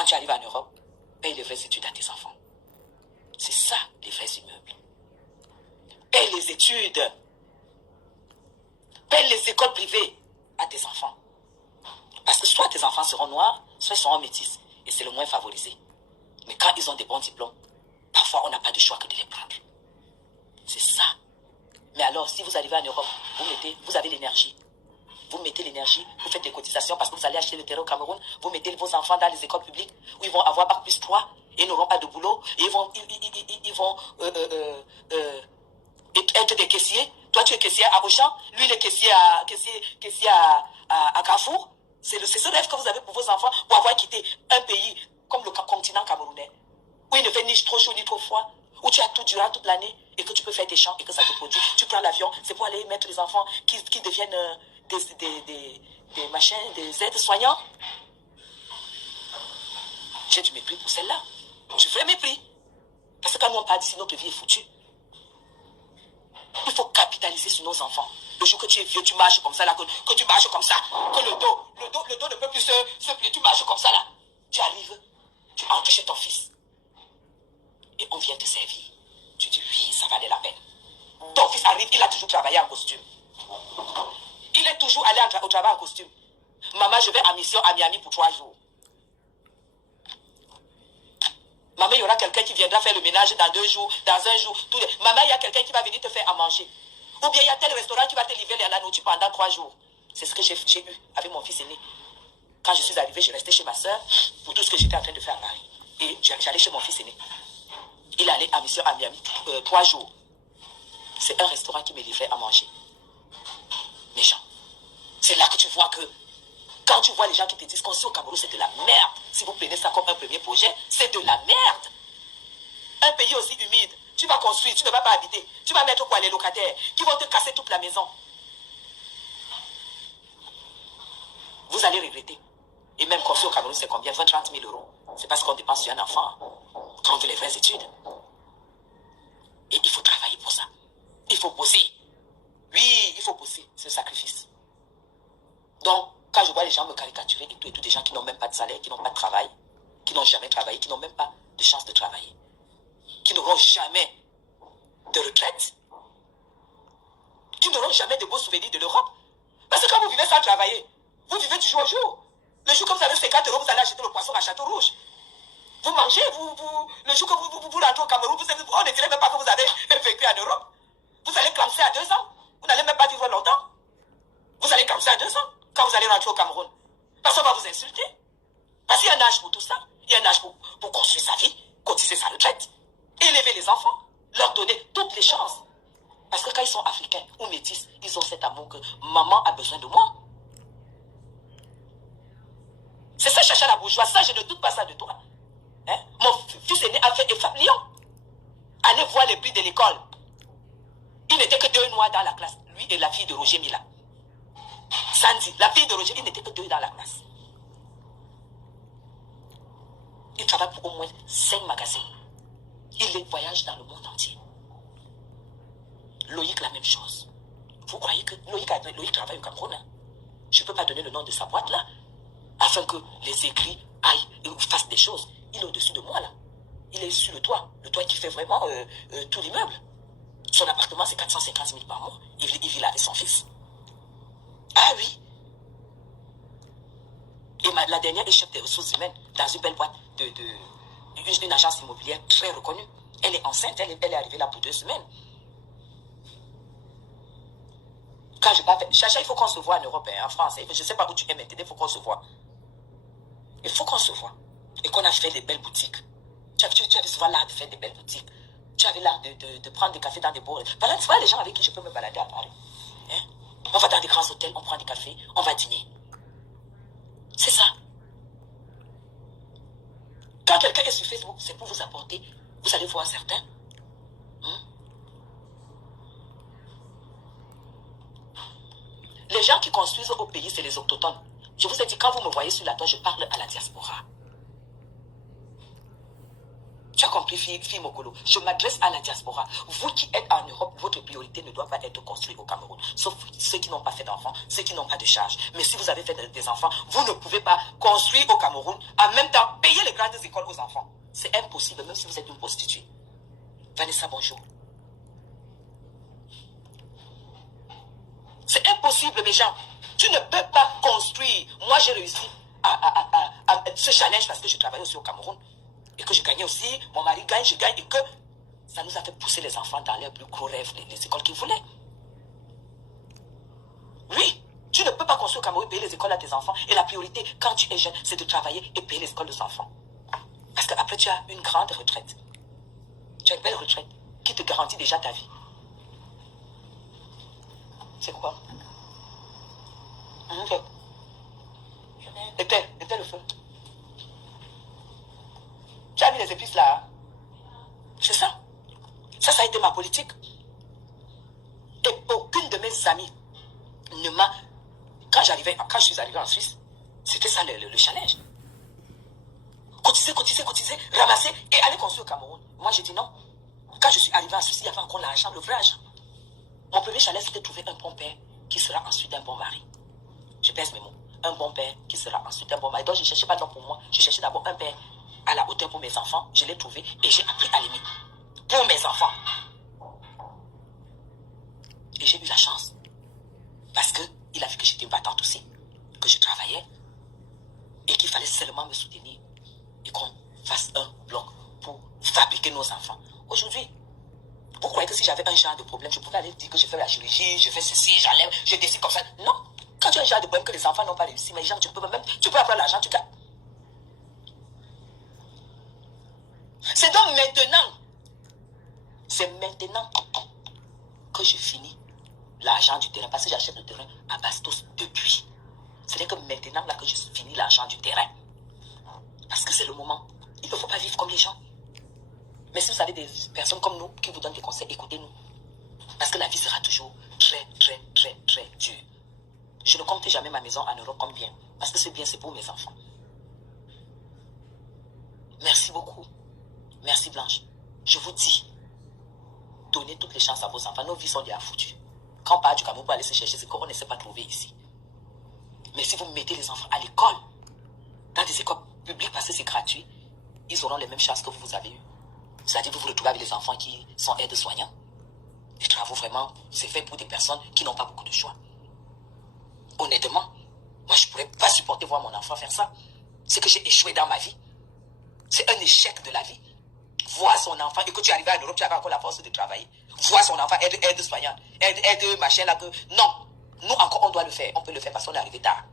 Quand tu arrives en Europe, paye les vraies études à tes enfants. C'est ça, les vrais immeubles. Paye les études. Paye les écoles privées à tes enfants. Parce que soit tes enfants seront noirs, soit ils seront métis. Et c'est le moins favorisé. Mais quand ils ont des bons diplômes, parfois on n'a pas de choix que de les prendre. C'est ça. Mais alors, si vous arrivez en Europe, vous avez l'énergie. Vous mettez l'énergie, vous faites des cotisations parce que vous allez acheter le terrain au Cameroun, vous mettez vos enfants dans les écoles publiques où ils vont avoir Bac+3 et ils n'auront pas de boulot et ils vont être des caissiers. Toi, tu es caissier à Auchan, lui, il est caissier à Carrefour. C'est ce rêve que vous avez pour vos enfants pour avoir quitté un pays comme le continent camerounais où il ne fait ni trop chaud ni trop froid, où tu as tout durant toute l'année et que tu peux faire des champs et que ça te produit. Tu prends l'avion, c'est pour aller mettre les enfants qui deviennent des machins, des aides-soignants. J'ai du mépris pour celle-là. Du vrai mépris. Parce que quand nous on parle d'ici, notre vie est foutue. Il faut capitaliser sur nos enfants. Le jour que tu es vieux, tu marches comme ça, là, que tu marches comme ça, que le dos ne peut plus se plier, tu marches comme ça, là. Tu arrives, tu entres chez ton fils. Et on vient te servir. Tu dis, oui, ça valait la peine. Ton fils arrive, il a toujours travaillé en costume. Il est toujours allé au travail en costume. Maman, je vais en mission à Miami pour 3 jours. Maman, il y aura quelqu'un qui viendra faire le ménage dans 2 jours, dans 1 jour. Maman, il y a quelqu'un qui va venir te faire à manger. Ou bien il y a tel restaurant qui va te livrer la nourriture pendant 3 jours. C'est ce que j'ai eu avec mon fils aîné. Quand je suis arrivé, je restais chez ma soeur pour tout ce que j'étais en train de faire à Paris. Et j'allais chez mon fils aîné. Il allait en mission à Miami 3 jours. C'est un restaurant qui me livrait à manger. Mes gens, c'est là que tu vois que quand tu vois les gens qui te disent qu'on sait au Cameroun, c'est de la merde. Si vous prenez ça comme un premier projet, c'est de la merde. Un pays aussi humide, tu vas construire, tu ne vas pas habiter. Tu vas mettre quoi les locataires qui vont te casser toute la maison. Vous allez regretter. Et même construire au Cameroun, c'est combien? 20-30 000 euros. C'est parce qu'on dépense sur un enfant. Quand on veut les vraies études. Et il faut travailler pour ça. Il faut bosser. Oui, il faut bosser. C'est le sacrifice. Donc, quand je vois les gens me caricaturer et tout, des gens qui n'ont même pas de salaire, qui n'ont pas de travail, qui n'ont jamais travaillé, qui n'ont même pas de chance de travailler, qui n'auront jamais de retraite, qui n'auront jamais de beaux souvenirs de l'Europe. Parce que quand vous vivez sans travailler, vous vivez du jour au jour. Le jour que vous avez 50 euros, vous allez acheter le poisson à Château Rouge. Vous mangez, le jour que vous rentrez au Cameroun, on ne dirait même pas que vous avez vécu en Europe. Vous allez clamser à 2 ans. Vous n'allez même pas vivre longtemps. Vous allez clamser à 2 ans quand vous allez rentrer au Cameroun. Parce qu'on va vous insulter. Parce qu'il y a un âge pour tout ça. Il y a un âge pour construire sa vie, cotiser sa retraite, élever les enfants, leur donner toutes les chances. Parce que quand ils sont africains ou métis, ils ont cet amour que maman a besoin de moi. C'est ça, Chacha la bourgeoise. Ça, je ne doute pas ça de toi. Hein? Mon fils aîné a fait EFAP Lyon. Allez voir les prix de l'école. Il n'était que 2 noirs dans la classe. Lui et la fille de Roger Mila. Sandy, la fille de Roger, il n'était que 2 dans la classe. Il travaille pour au moins 5 magasins. Il voyage dans le monde entier. Loïc, la même chose. Vous croyez que Loïc travaille au Cameroun? Hein? Je ne peux pas donner le nom de sa boîte là, afin que les écrits aillent et fassent des choses. Il est au-dessus de moi là. Il est sur le toit qui fait vraiment tout l'immeuble. Son appartement c'est 450 000 par mois. Il vit là avec son fils. Ah oui. Et la dernière est chef des ressources humaines dans une belle boîte une agence immobilière très reconnue. Elle est enceinte, elle est arrivée là pour 2 semaines. Quand je parle, Chacha, il faut qu'on se voit en Europe, hein, en France. Je ne sais pas où tu es maintenant, il faut qu'on se voit. Il faut qu'on se voit. Et qu'on a fait des belles boutiques. Tu avais souvent l'art de faire des belles boutiques. Tu avais l'art de prendre des cafés dans des beaux... Voilà, tu vois les gens avec qui je peux me balader à Paris. Hein? On va dans des grands hôtels, on prend des cafés, on va dîner. C'est ça. Quand quelqu'un est sur Facebook, c'est pour vous apporter. Vous allez voir certains. Les gens qui construisent au pays, c'est les autochtones. Je vous ai dit, quand vous me voyez sur la toile, je parle à la diaspora. Tu as compris, fille Mokolo? Je m'adresse à la diaspora. Vous qui êtes en Europe, votre priorité ne doit pas être construite au Cameroun. Sauf ceux qui n'ont pas fait d'enfants, ceux qui n'ont pas de charge. Mais si vous avez fait des enfants, vous ne pouvez pas construire au Cameroun, en même temps payer les grandes écoles aux enfants. C'est impossible, même si vous êtes une prostituée. Vanessa, bonjour. C'est impossible, mes gens. Tu ne peux pas construire. Moi, j'ai réussi à ce challenge parce que je travaillais aussi au Cameroun. Et que je gagnais aussi, mon mari gagne, je gagne, et que ça nous a fait pousser les enfants dans leurs plus gros rêves, les écoles qu'ils voulaient. Oui, tu ne peux pas construire au Cameroun, payer les écoles à tes enfants. Et la priorité, quand tu es jeune, c'est de travailler et payer les écoles des enfants. Parce qu'après, tu as une grande retraite. Tu as une belle retraite qui te garantit déjà ta vie. C'est quoi? Éteins le feu. Tu as mis les épices là. C'est ça. Ça a été ma politique. Et aucune de mes amies ne m'a... Quand je suis arrivé en Suisse, c'était ça le challenge. Cotiser, ramasser et aller construire au Cameroun. Moi, j'ai dit non. Quand je suis arrivé en Suisse, il y avait encore l'argent, le vrai argent. Mon premier challenge, c'était de trouver un bon père qui sera ensuite un bon mari. Je pèse mes mots. Un bon père qui sera ensuite un bon mari. Donc, je ne cherchais pas d'homme pour moi. Je cherchais d'abord un père à la hauteur pour mes enfants. Je l'ai trouvé et j'ai appris à l'aimer. Pour mes enfants. Et j'ai eu la chance. Parce qu'il a vu que j'étais une battante aussi. Que je travaillais. Et qu'il fallait seulement me soutenir. Et qu'on fasse un bloc pour fabriquer nos enfants. Aujourd'hui, vous croyez que si j'avais un genre de problème, je pouvais aller dire que je fais la chirurgie, je fais ceci, j'enlève, je décide comme ça. Non. Quand tu as un genre de problème que les enfants n'ont pas réussi, mais les gens, tu peux avoir l'argent, tu gagnes. C'est donc maintenant que je finis l'argent du terrain, parce que j'achète le terrain à Bastos depuis. C'est que maintenant là que je finis l'argent du terrain. Parce que c'est le moment. Il ne faut pas vivre comme les gens. Mais si vous avez des personnes comme nous qui vous donnent des conseils, écoutez-nous. Parce que la vie sera toujours très dure. Je ne compte jamais ma maison en euros comme bien. Parce que ce bien, c'est pour mes enfants. Merci beaucoup. Merci Blanche. Je vous dis, donnez toutes les chances à vos enfants. Nos vies sont déjà foutues. Quand on part du Cameroun pour aller se chercher ce qu'on ne sait pas trouver ici. Mais si vous mettez les enfants à l'école, dans des écoles publiques parce que c'est gratuit, ils auront les mêmes chances que vous avez eues. C'est-à-dire que vous vous retrouvez avec les enfants qui sont aides-soignants. Les travaux, vraiment, c'est fait pour des personnes qui n'ont pas beaucoup de choix. Honnêtement, moi, je ne pourrais pas supporter voir mon enfant faire ça. C'est que j'ai échoué dans ma vie. C'est un échec de la vie. Voir son enfant, et que tu arrives en Europe, tu avais encore la force de travailler. Voir son enfant aide-soignant, aide machin là que... Non, nous encore, on doit le faire. On peut le faire parce qu'on est arrivé tard.